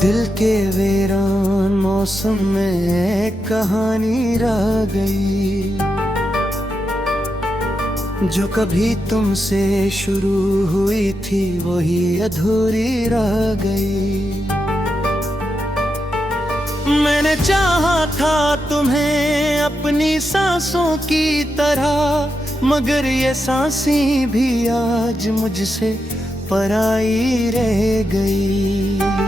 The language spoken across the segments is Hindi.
दिल के वीरान मौसम में एक कहानी रह गई, जो कभी तुमसे शुरू हुई थी वही अधूरी रह गई। मैंने चाहा था तुम्हें अपनी सांसों की तरह, मगर ये सांसें भी आज मुझसे पराई रह गई।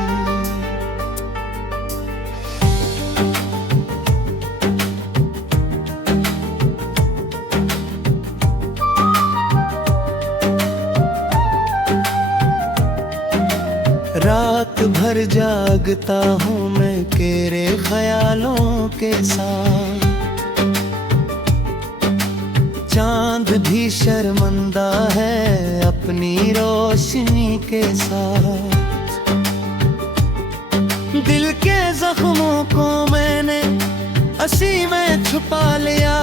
रात भर जागता हूँ मैं तेरे ख्यालों के साथ, चांद भी शर्मिंदा है अपनी रोशनी के साथ। दिल के जख्मों को मैंने हंसी में छुपा लिया,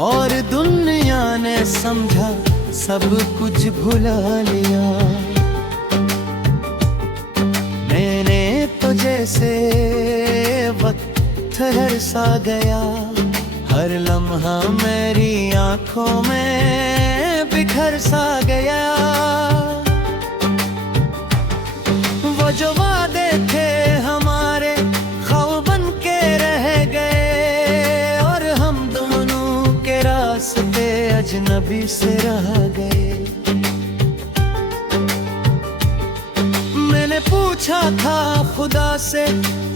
और दुनिया ने समझा सब कुछ भुला लिया। जैसे वक्त ठहर सा गया, हर लम्हा मेरी आंखों में बिखर सा गया। वो जो वादे थे हमारे ख्वाब बन के रह गए, और हम दोनों के रास्ते अजनबी से रह गए। मैंने पूछा था खुदा से,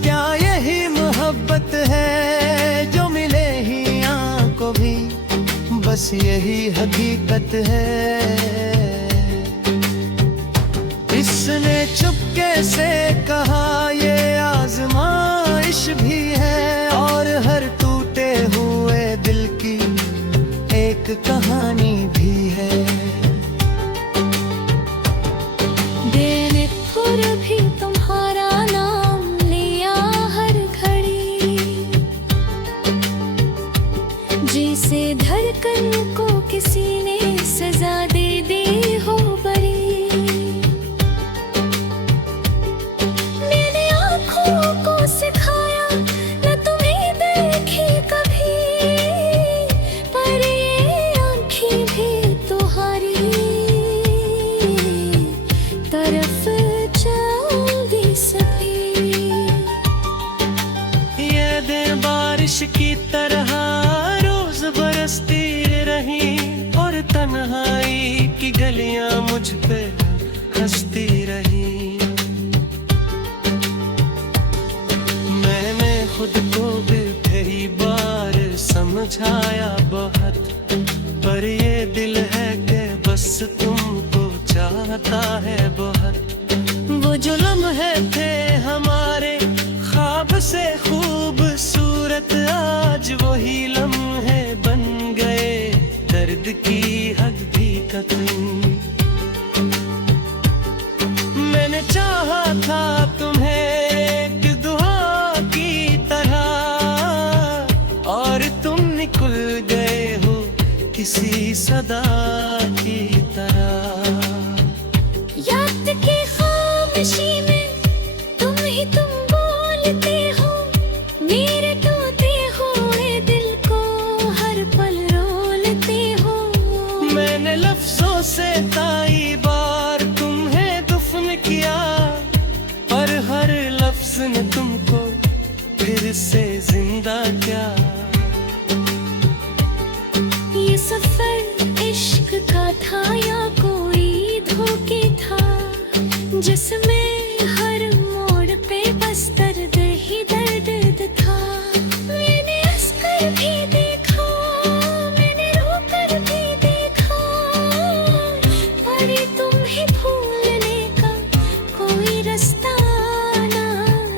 क्या यही मोहब्बत है जो मिले ही आँखों भी, बस यही हकीकत है। इसने चुपके से कहा ये आजमाइश भी है, और हर टूटे हुए दिल की एक कहानी भी है। भी तुम्हारा नाम लिया हर घड़ी, जैसे धड़कन को किसी ने सजा दे दी हो बड़ी। मैंने आँखों को सिखाया न तुम्हें देखी कभी, पर ये आँखें भी तुम्हारी तरफ बारिश की तरह रोज बरसती रही, और तन्हाई की गलियां मुझ पे हंसती रही। मैंने खुद को भी कई बार समझाया बहुत, पर ये दिल है कि बस तुमको चाहता है बहुत। वो जो लम्हे थे हमारे ख्वाब से खूबसूरत, आज वही लम्हे बन गए दर्द की हकीकत। मैंने चाहा था तुम्हें एक दुआ की तरह, और तुम निकल गए हो किसी सदा की तरह। याद की खामोशी में तुम ही तुम बोलते हो, मेरे टूटे हुए दिल को हर पल रोलते हो। मैंने लफ्जों से कई बार तुम्हें दफन किया, पर हर लफ्ज ने तुमको फिर से जिंदा किया। ये सफर इश्क का था या कोई धोखे था, जिसमें हर मोड़ पे बस दर्द ही दर्द था। मैंने हंसकर भी देखा, मैंने रोकर भी देखा, पर तुम्हें भूलने का कोई रास्ता ना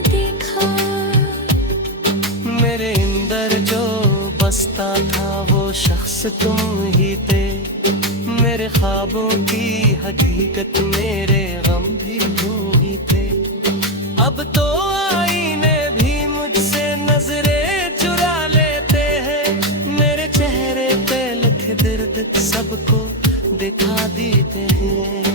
देखा। मेरे अंदर जो बसता था वो शख्स तुम ही थे, मेरे ख्वाबों की हकीकत मेरे गम भी तुम ही थे। अब तो आईने भी मुझसे नजरें चुरा लेते हैं, मेरे चेहरे पे लिखे दर्द सबको दिखा देते हैं।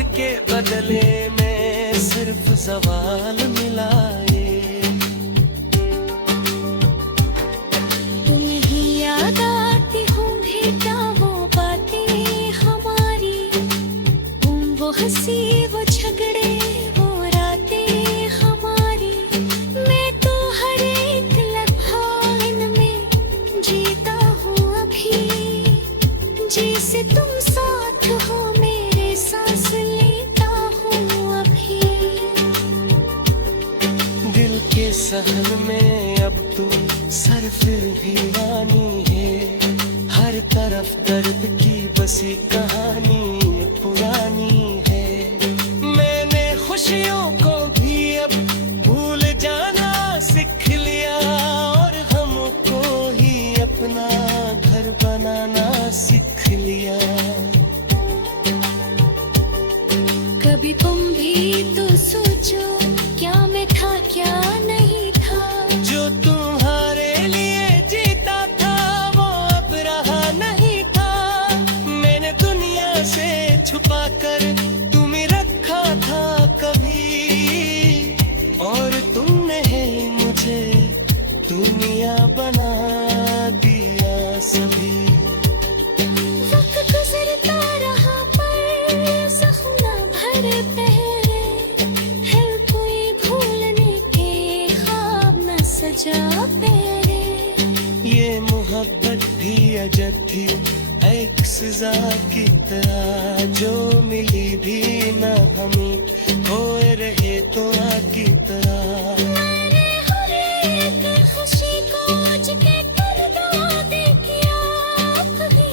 याद के बदले में सिर्फ सवाल मिला ये। तुम ही याद आती हो बेटा वो बातें हमारी, वो हंसी वो झगड़े वो रातें हमारी। मैं तो हर एक लम्हा इनमें जीता हूँ अभी, जैसे तुम साथ हो मेरे सांस लेता हूँ अभी। दिल के सहन में अब तू सर फिर भी रानी है, हर तरफ दर्द की बसी कहानी पुरानी है। मैंने खुशियों को भी अब भूल जाना सीख लिया, और गमों को ही अपना घर बनाना सीख लिया। कभी तुम भी तो सोचो क्या मैं था क्या नहीं था, जो तुम्हारे लिए जीता था वो अब रहा नहीं था। मैंने दुनिया से छुपा कर तुम्हें रखा था कभी, और तुमने है मुझे दुनिया बना दिया सभी। वक्त गुजरता रहा पर जख्म न भरते रहे, है कोई भूलने के ख्वाब न सजाते रहे। ये मोहब्बत भी अजब थी एक सजा की तरह, जो मिली भी न हमें खोए रहे तो आग की तरह। मैंने हर एक खुशी को जगे कर दुआ दे किया, कभी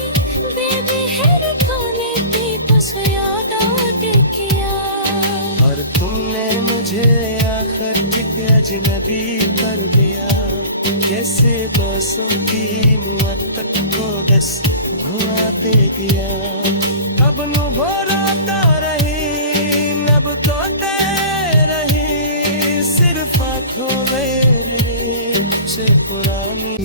बेबेहर कोने पे बस याद आते किया। और तुमने मुझे आखिर तक अजनबी कर दिया, जैसे बसों की मुअत्तक को बस घुमा दे गया। अब नुभोराता रही नब तो दे रही, सिर्फ आँखों मेरे से पुरानी।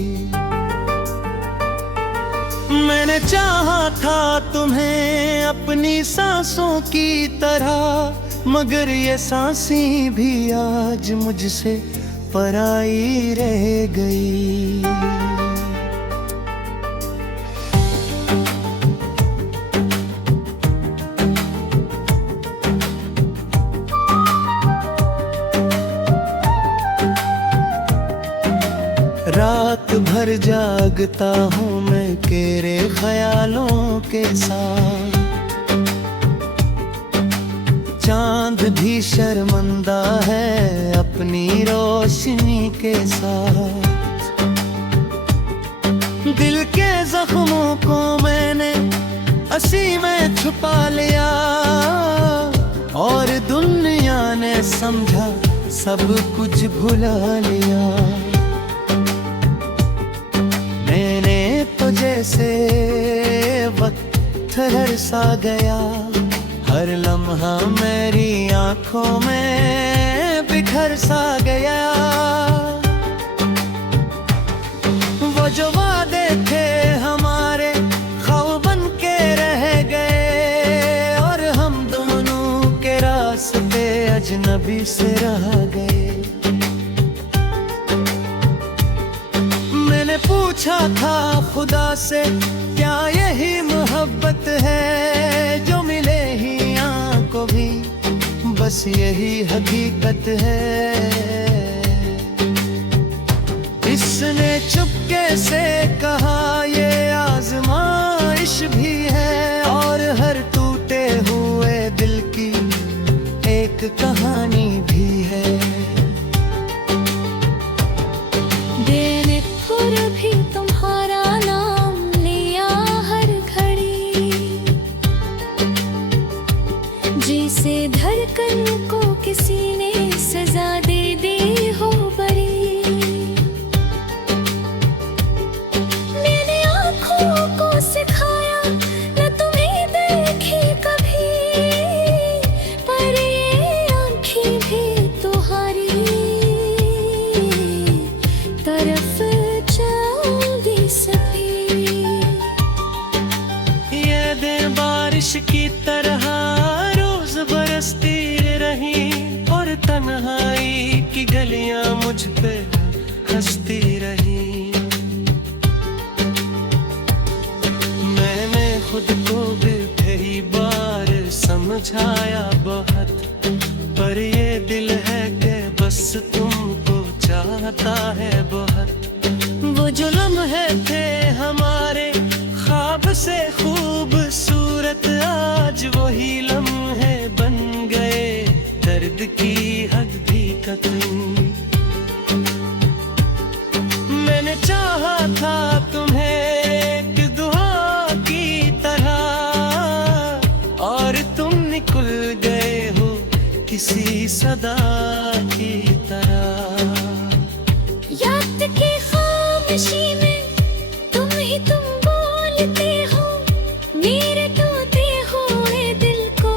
मैंने चाहा था तुम्हें अपनी सांसों की तरह, मगर ये सांसें भी आज मुझसे पराई रह गई। रात भर जागता हूँ मैं तेरे ख्यालों के साथ, चांद भी शर्मिंदा है अपनी रोशनी के साथ। दिल के जख्मों को मैंने हंसी में छुपा लिया, और दुनिया ने समझा सब कुछ भुला लिया। मैंने तो जैसे वक्त ठहर सा गया, हर लम्हा मेरी आंखों में बिखर सा गया। वो जो वादे थे हमारे ख्वाब बन के रह गए, और हम दोनों के रास्ते अजनबी से रह गए। मैंने पूछा था खुदा से क्या यही मोहब्बत है, जो मिले ही आँखों भी बस यही हकीकत है। इसने चुपके से कहा ये आजमाइश भी है, और हर टूटे हुए दिल की एक कहानी भी है। भी तुम्हारा नाम लिया हर घड़ी, जैसे धड़कन को किसी ने सजा दे दी हो बड़ी। मैंने आँखों को सिखाया न तुम्हें देखी कभी, पर ये आँखें भी तुम्हारी तरफ बारिश की तरह रोज बस तुमको चाहता है बहुत। वो जो लम्हे थे हमारे ख्वाब से खूबसूरत, आज वही लम्हे बन गए दर्द की हद भी खत्म। मैंने चाहा था तुम्हें एक दुआ की तरह, और तुम निकल गए हो किसी सदा की तरह। याद की खामोशी में तुम बोलते हो, मेरे टूटे हुए दिल को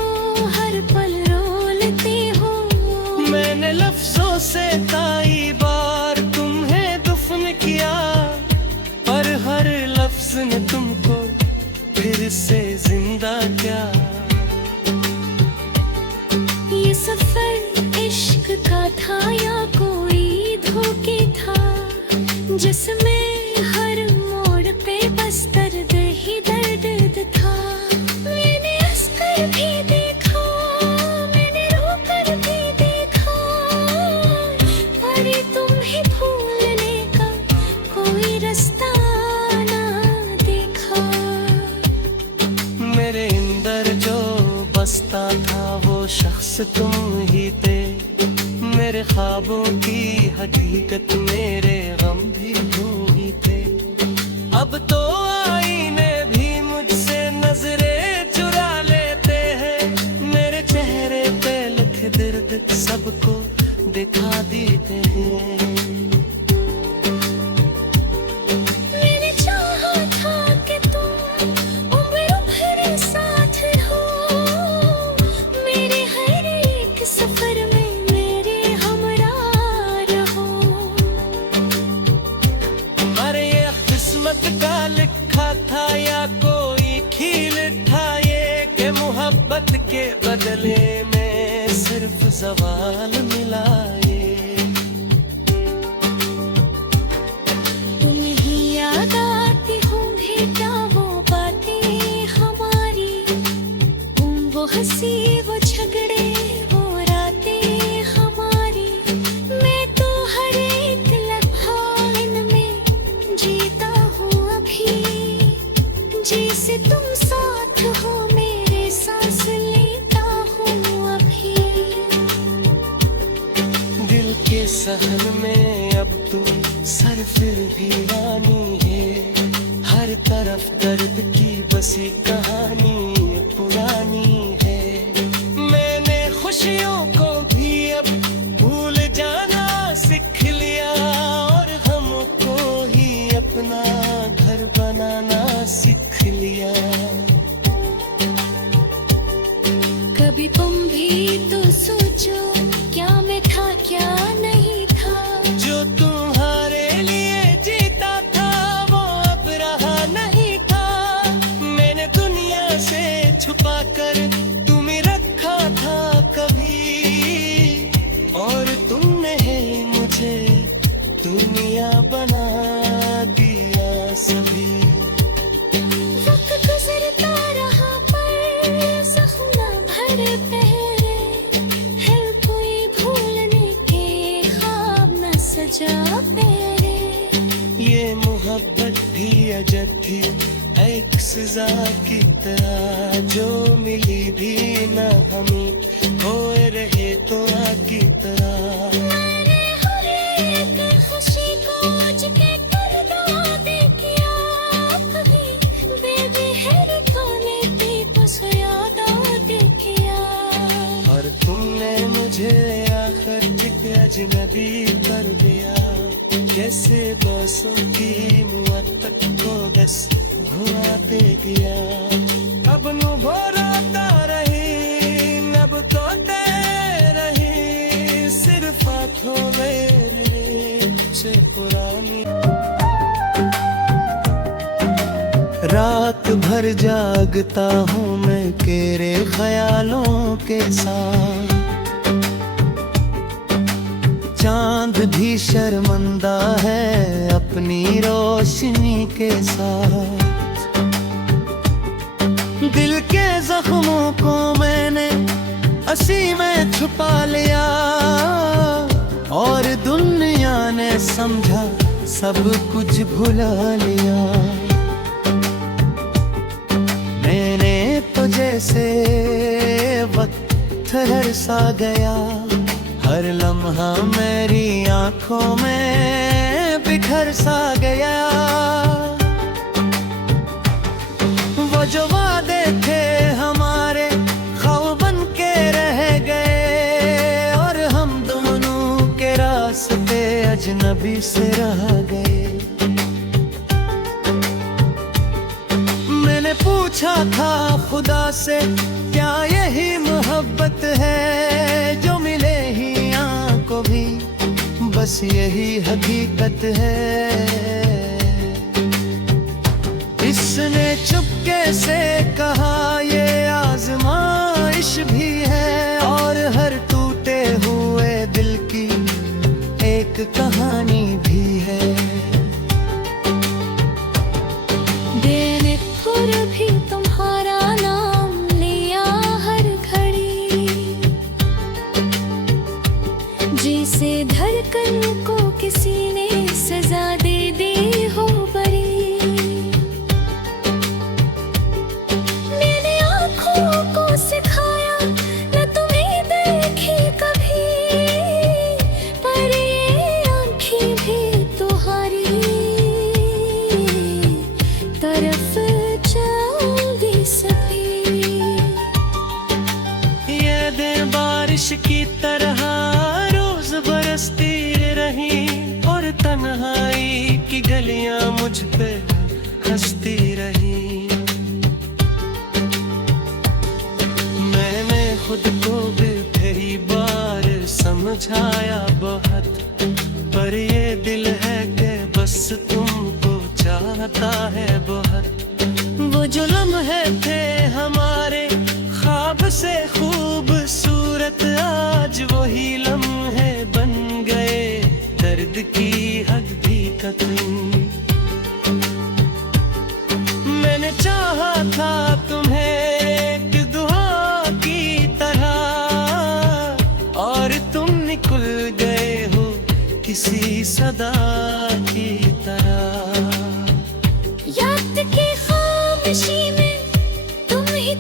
हर पल रोलते हो। मैंने लफ्जों से कई बार तुम्हें दफन किया, पर हर लफ्ज ने तुमको फिर से जिंदा किया। ये सफर इश्क का था या कोई धोखे था, जिसमें हर मोड़ पे बस दर्द ही दर्द था। मैंने हंसकर भी देखा, मैंने रोकर भी देखा, पर तुम्हें भूलने का कोई रास्ता ना देखा। मेरे अंदर जो बसता था वो शख्स तुम ही थे, मेरे ख्वाबों की हकीकत मेरे गम भी तुम ही थे। अब तो आईने भी मुझसे नजरें चुरा लेते हैं, मेरे चेहरे पे लिखे दर्द सबको दिखा देते हैं। मैंने चाहा था कि तुम उम्र भर साथ हो, मेरे हर एक सफर में मेरे हमरा रहो। अरे ये किस्मत का लिखा था या कोई खील था ये, कि मोहब्बत के बदले में सिर्फ ज़वाल मिला ये। तुम्हें ही याद आती होंगी क्या वो बातें हमारी, वो हंसी वो झगड़े वो रातें हमारी। मैं तो हर एक लम्हा इनमें जीता हूँ अभी, जैसे तुम साथ हो मेरे सांस लेता हूँ अभी। दिल के सहन में अब तू सर फिर भी रानी है, हर तरफ दर्द की बसी कहानी पुरानी है। मैंने खुशियों को भी अब भूल जाना सीख लिया, और गम को ही अपना घर बनाना सीख लिया। कभी तुम भी तो सोचो क्या मैं था क्या नहीं था, जो तुम्हारे लिए जीता था वो अब रहा नहीं था। मैंने दुनिया से छुपा कर तुम्हें रखा था कभी, और तुमने है मुझे दुनिया बना दिया सभी। वक्त गुजरता रहा पर जख्म न भर पहरे, है कोई भूलने के ख्वाब न सजा पेरे। ये मोहब्बत भी अजब थी एक सजा की तरह, जो मिली भी न हमें होए रहे तो की तरह। मैंने हर एक खुशी को के कर दे किया, कभी बेबेहर कोने पे बस याद आते किया। और तुमने मुझे आखिर के अजनबी कर दिया, कैसे बसों की मुअत्तक को बस भुला दे दिया। अब नु भोराता रही नब तो दे रही, सिर्फ आँखों में से पुरानी। रात भर जागता हूँ मैं तेरे ख्यालों के साथ, चांद भी शर्मिंदा है अपनी रोशनी के साथ। दिल के जख्मों को मैंने हंसी में छुपा लिया, और दुनिया ने समझा सब कुछ भुला लिया। मैंने तो जैसे वक्त ठहर सा गया, हर लम्हा मेरी आंखों में बिखर सा गया। वो जो वादे थे हमारे ख्वाब बन के रह गए, और हम दोनों के रास्ते अजनबी से रह गए। मैंने पूछा था खुदा से, क्या यही मोहब्बत है जो मिले ही आंखों भी, बस यही हकीकत है। इसने चुपके से कहा ये आजमाइश भी है, और हर टूटे हुए दिल की एक कहानी भी है। बेनिखुर भी तुम्हारा नाम लिया हर घड़ी, जिसे धड़कन को किसी ने सजा दे दी हो बड़ी। मैंने आँखों को सिखाया न तुम्हें देखी कभी, पर ये आँखें भी तुम्हारी तरफ जाऊंगी सभी। ये दिन बारिश की तरह रोज बरसती रही, और तन्हाई की गलियां मुझ पे हंसती रही। मैंने खुद को भी कई बार समझाया बहुत, पर ये दिल है कि बस तुमको चाहता है बहुत। वो जो लम्हे थे हमारे ख्वाब से खूबसूरत, आज वही लम्हे बन गए दर्द की हकीकत। मैंने चाहा था तुम्हें एक दुआ की तरह, और तुम निकल गए हो किसी सदा की तरह। याद की खामोशी में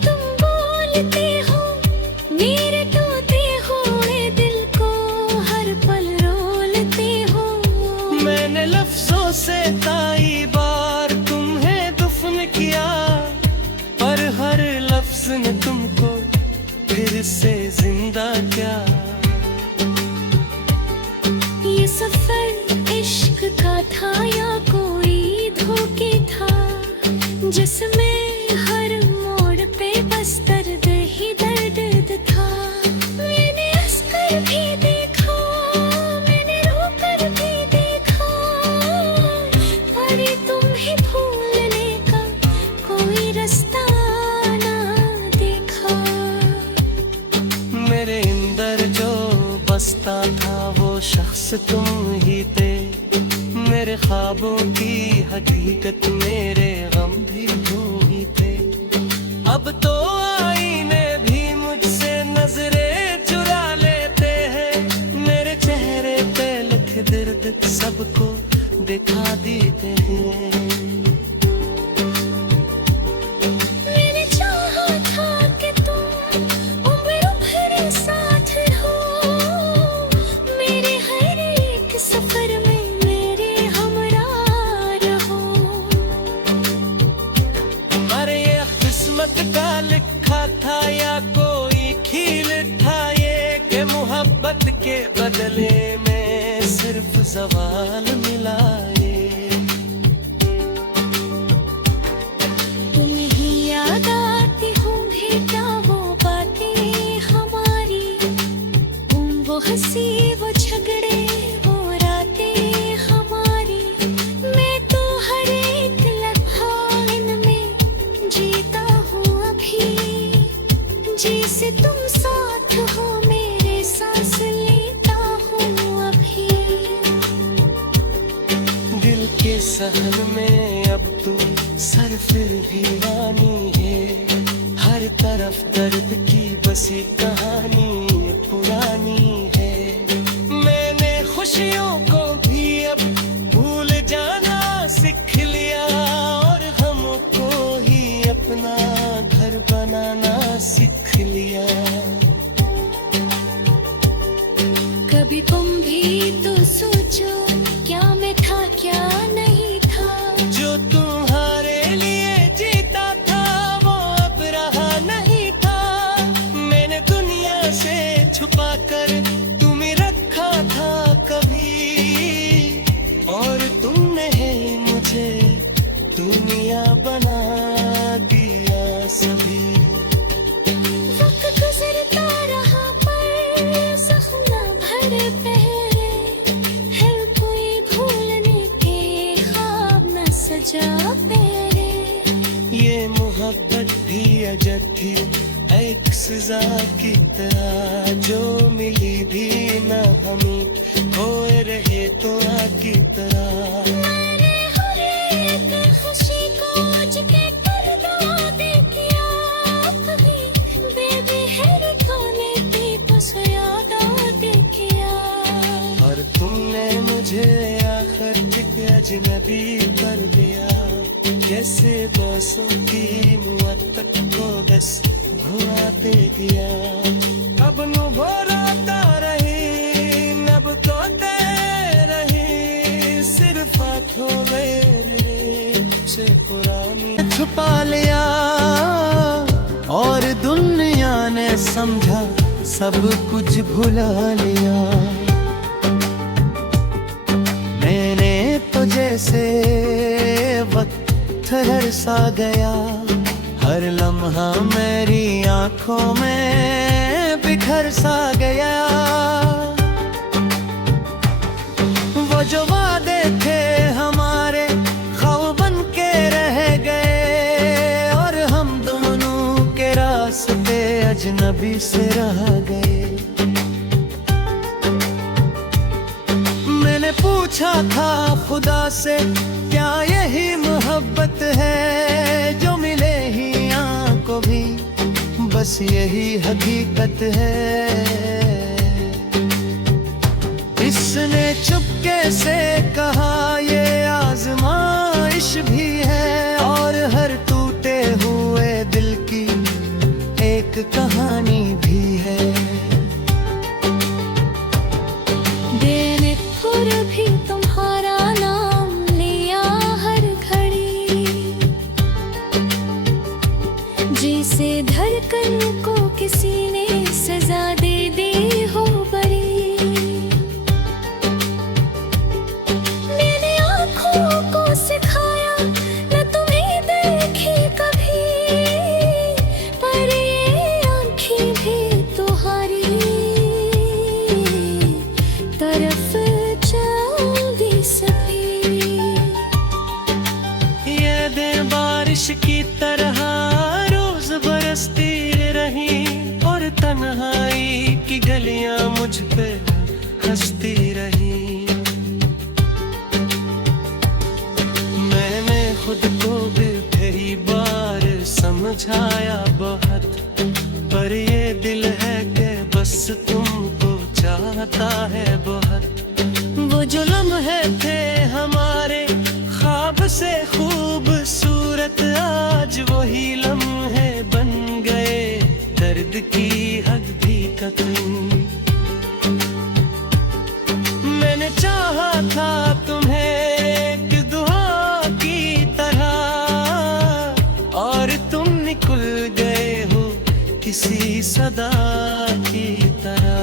तुम बोलते हो, मेरे टूटे हुए दिल को हर पल रोलते हो। मैंने लफ्जों से कई बार तुम्हें दफन किया, पर हर लफ्ज ने तुमको फिर से जिंदा किया। ये सफर इश्क का था या कोई धोखे था, जिसमें हर मोड़ पे बस दर्द ही दर्द था। मैंने हंसकर भी देखा, मैंने रोकर भी देखा, पर तुम्हें भूलने का कोई रास्ता ना देखा। मेरे अंदर जो बसता था वो शख्स तुम ही थे, मेरे ख्वाबों की हकीकत मेरे गम भी तुम ही थे। अब तो आईने भी मुझसे नजरें चुरा लेते हैं, मेरे चेहरे पे लिखे दर्द सबको दिखा देते हैं। मैंने चाहा था कि तुम उम्र भर साथ रहो, मेरे हर एक सफर में मेरे हमरा रहो। अरे ये किस्मत का लिखा था या कोई खील था ये, कि मोहब्बत के बदले में सिर्फ ज़वाल मिला ये। तुम ही याद आती होंगी क्या वो बातें हमारी, वो हंसी वो झगड़े वो रातें हमारी। मैं तो हर एक लम्हा इनमें जीता हूँ अभी, जिसे तुम साथ हो मेरे सांस लेता हूँ अभी। दिल के सहन में अब तू सर फिर भी रानी है, हर तरफ दर्द की बसी कहानी पुरानी है। कभी तुम भी तो सोचो, क्या मैं था क्या नहीं था। जो तुम्हारे लिए जीता था वो अब रहा नहीं था। मैंने दुनिया से छुपा कर तुम्हें रखा था कभी, और तुमने मुझे दुनिया बना दिया सभी। वक्त गुजरता रहा पर जख्म न भर पहरे, है कोई भूलने के ख्वाब न सजा पेरे। ये मोहब्बत भी अजब थी एक सजा की तरह, जो मिली भी न हमें खोए रहे तो की तरह। मैंने हर एक खुशी को जगे कर दुआ दे किया, कभी बेबी है कोने पे बस याद आते किया। और तुमने मुझे आखिर तक अजनबी कर दिया, जैसे बसों की मुहब्बत को बस भुला दे गया। अब नुभराता रही नब तो दे रही, सिर्फ हाथों मेरे से पुरानी छुपा लिया, और दुनिया ने समझा सब कुछ भुला लिया। मैंने तो जैसे वक्त ठहर सा गया, हर लम्हा मेरी आंखों में बिखर सा गया। वो जो वादे थे हमारे ख्वाब बन के रह गए, और हम दोनों के रास्ते अजनबी से रह गए। मैंने पूछा था खुदा से, क्या यही मोहब्बत है जो मिले ही आंखों भी, बस यही हकीकत है। इसने चुपके से कहा ये आजमाइश भी है, और हर टूटे हुए दिल की एक कहानी भी है। और भी तुम्हारा नाम लिया हर घड़ी, जैसे धड़कन को किसी ने सजा दे दी हो बड़ी। मैंने आँखों को सिखाया न तुम्हें देखे कभी, पर ये आँखें भी तुम्हारी तरफ बारिश की तरह रोज बरसती रही, और तन्हाई की गलियां मुझ पे हंसती रही। मैंने खुद को भी कई बार समझाया बहुत, पर ये दिल है कि बस तुमको चाहता है बहुत। वो जो लम्हे थे हमारे ख्वाब से खूबसूरत, आज वही लम्हे बन गए दर्द की हकीकत। मैंने चाहा था तुम्हें एक दुआ की तरह, और तुम निकल गए हो किसी सदा की तरह।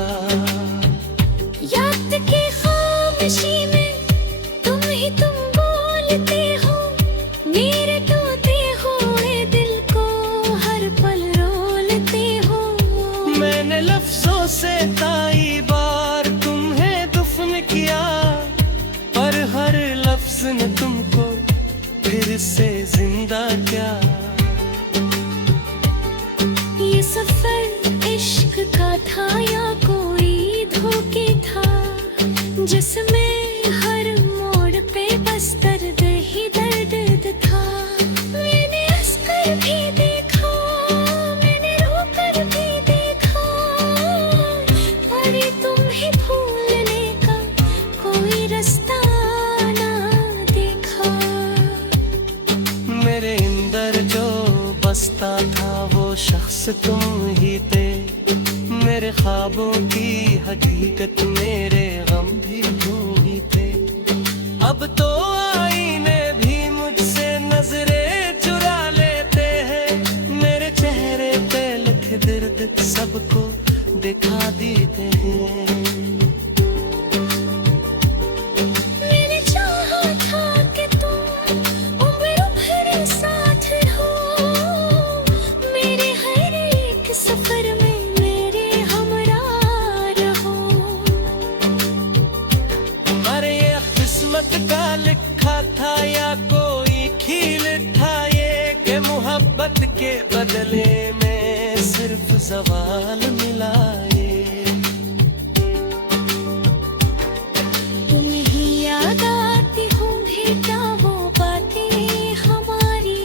याद के खामोशी में तुम ही तुम बोलते हो, मेरे टूटे हुए दिल को हर पल रोलते हो। मैंने लफ्जों से कई बार तुम्हें दफन किया, पर हर लफ्ज ने तुमको फिर से जिंदा किया। ये सफर इश्क का था या कोई धोखे था, जिसमें हर मोड़ पे बस दर्द ही दर्द था। मैंने हंसकर भी देखा, मैंने रोकर भी देखा, पर की हकीकत मेरे गम भी यूं ही थे। अब तो आईने भी मुझसे नजरें चुरा लेते हैं, मेरे चेहरे पे लिखे दर्द सबको दिखा देते हैं। मैंने चाहा था कि तुम उम्र भर साथ रहो, मेरे हर एक सफर में मेरे हमरा रहो। पर ये किस्मत का लिखा था या कोई खील था ये, कि मोहब्बत के बदले में सिर्फ ज़वाल मिला ये। तुम्हें ही याद आती होंगी क्या वो बातें हमारी,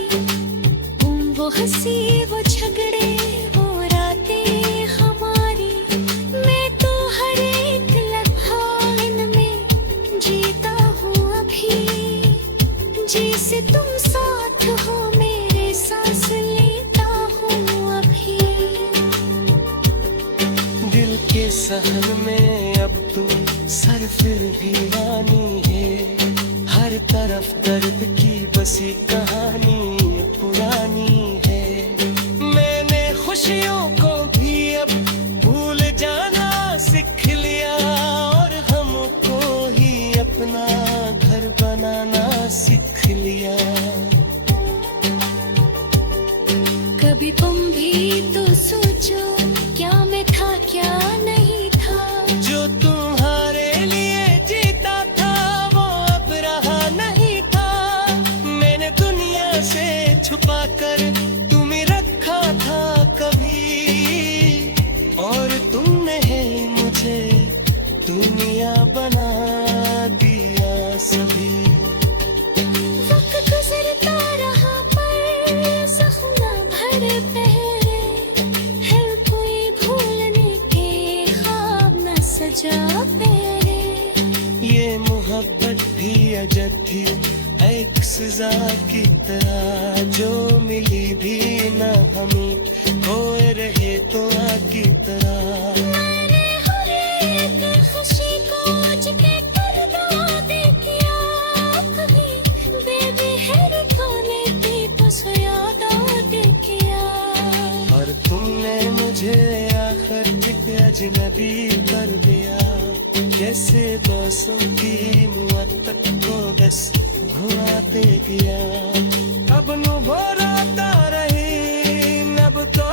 वो हंसी वो झगड़े वो रातें हमारी। मैं तो हर एक लम्हा इनमें जीता हूँ अभी, जिसे तुम साथ हो मेरे सांस लेता हूँ अभी। दिल के सहन में अब तू सर फिर भी रानी है, हर तरफ दर्द की बसी कहानी पुरानी है। मैंने खुशियों को भी अब भूल जाना सीख लिया, और गमों को ही अपना घर बनाना सीख लिया। कभी तुम भी तो सोचो क्या मैं था क्या नहीं था, जो तुम्हारे लिए जीता था वो अब रहा नहीं था। मैंने दुनिया से छुपा कर तुम्हें रखा था कभी, और तुमने है मुझे दुनिया बना दिया सभी। वक्त गुजरता रहा पर जख्म न भर पहरे, है कोई भूलने के ख्वाब न सजा पेरे। ये मोहब्बत भी अजब थी एक सजा की तरह, जो मिली भी न हमें खोए रहे तो आग की तरह। मैंने हर एक खुशी को उसके पर्दे किया, कभी बेबेहर खाने पे बस याद आते किया। और तुमने मुझे आखिर एक अजनबी कर दिया, कैसे दोस्तों की मुहब्बत को बस भुलाते गया। अब नु भोराता रही नब तो